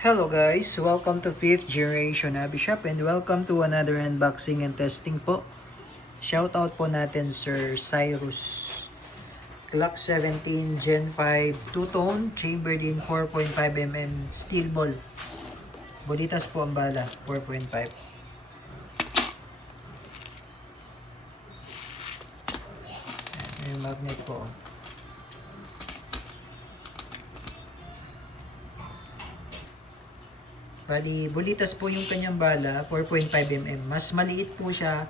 Hello guys, welcome to 5th Generation Hobby Shop and welcome to another unboxing and testing po. Shoutout po natin Sir Cyrus. Glock 17 Gen 5 two-tone, chambered in 4.5mm steel ball. Bonitas po ang bala, 4.5. Yung magnet po. Bali, bulitas po yung kanyang bala, 4.5mm. Mas maliit po siya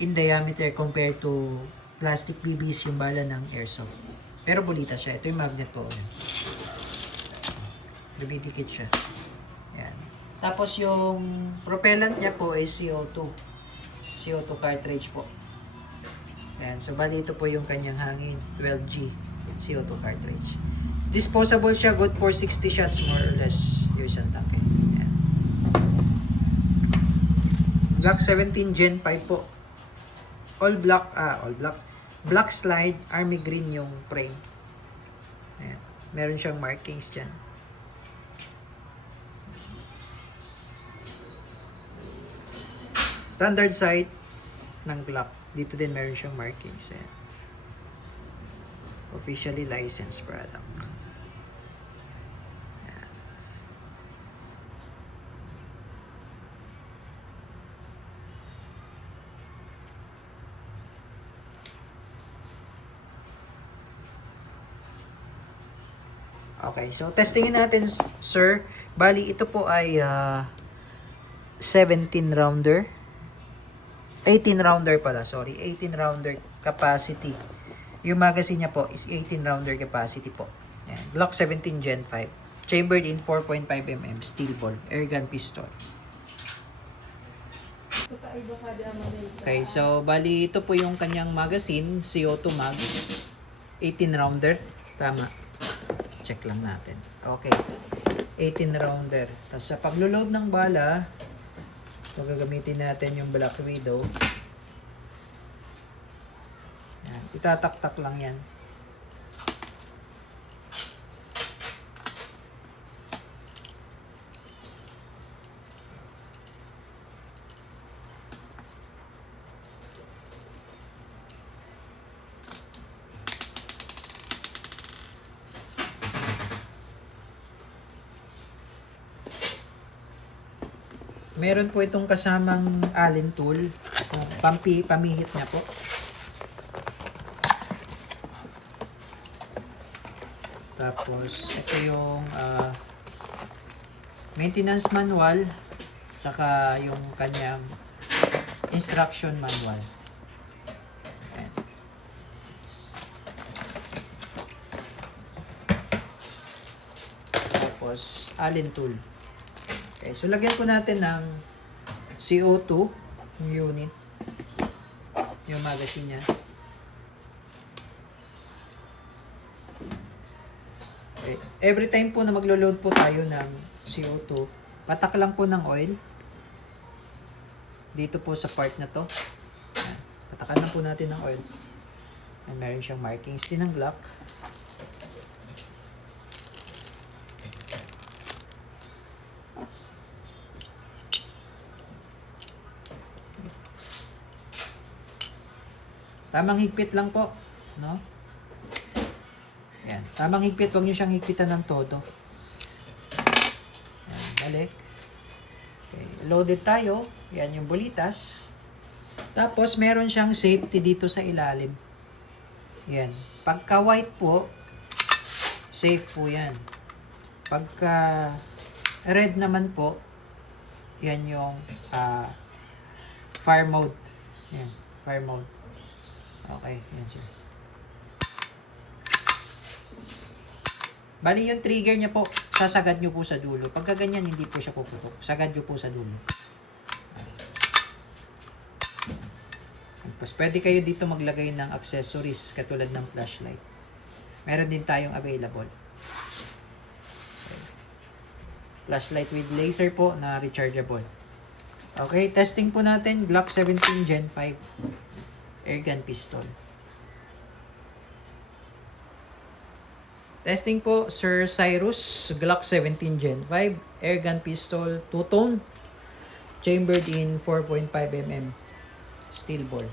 in diameter compared to plastic BBs yung bala ng airsoft. Pero bulitas siya. Ito yung magnet po. Dumidikit siya. Yan. Tapos yung propellant niya po ay CO2. CO2 cartridge po. Yan. So, bali ito po yung kanyang hangin. 12G CO2 cartridge. Disposable siya. Good for 60 shots more or less. Yung isang tanke. Glock 17 Gen 5 po. All black. Black slide, army green yung frame. Ayan. Meron siyang markings dyan. Standard sight ng Glock. Dito din meron siyang markings. Ayan. Officially licensed product. Okay, so testingin natin, sir. Bali, ito po ay 17 rounder. 18 rounder pala, sorry. 18 rounder capacity. Yung magazine niya po is 18 rounder capacity po. Yan. Glock 17 Gen 5. Chambered in 4.5mm steel ball. Airgun pistol. Okay, so bali ito po yung kanyang magazine. CO2 mag. 18 rounder. Tama. Check lang natin. Okay. 18 rounder. Tapos sa paglo-load ng bala, so gagamitin natin yung Black Widow. Yan. Itatak-tak lang yan. Meron po itong kasamang Allen tool. Pamihit niya po. Tapos, ito yung maintenance manual. Tsaka yung kanyang instruction manual. Ayan. Tapos, Allen tool. Okay, so lagyan po natin ng CO2 yung unit, yung magazine niya. Okay. Every time po na maglo-load po tayo ng CO2, patak lang po ng oil dito po sa part na to. Ayan. Patakan lang po natin ng oil. And meron siyang markings din ng Glock. Tamang higpit lang po, no? Yan, tamang higpit, huwag niyo siyang higpitan ng todo. Yan, balik. Okay, loaded tayo. Yan yung bulitas. Tapos meron siyang safety dito sa ilalim. Yan. Pagka white po, safe po yan. Pagka red naman po, yan yung fire mode. Yan, fire mode. Okay, yan siya. Bali yung trigger niya po, sasagad nyo po sa dulo. Pagka ganyan, hindi po siya puputok. Sagad nyo po sa dulo. Tapos pwede kayo dito maglagay ng accessories katulad ng flashlight. Meron din tayong available. Okay. Flashlight with laser po na rechargeable. Okay, testing po natin. Glock 17 Gen 5. Airgun pistol. Testing po, Sir Cyrus, Glock 17 Gen 5, airgun pistol, two-tone, chambered in 4.5 mm, steel ball.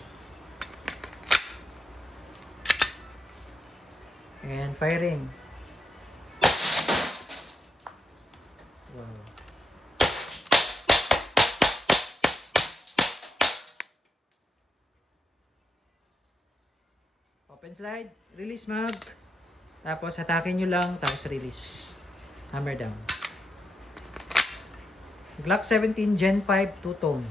And firing. Wow. Open slide, release mag. Tapos hatakin nyo lang, tapos release. Hammer down. Glock 17 Gen 5 two-tone.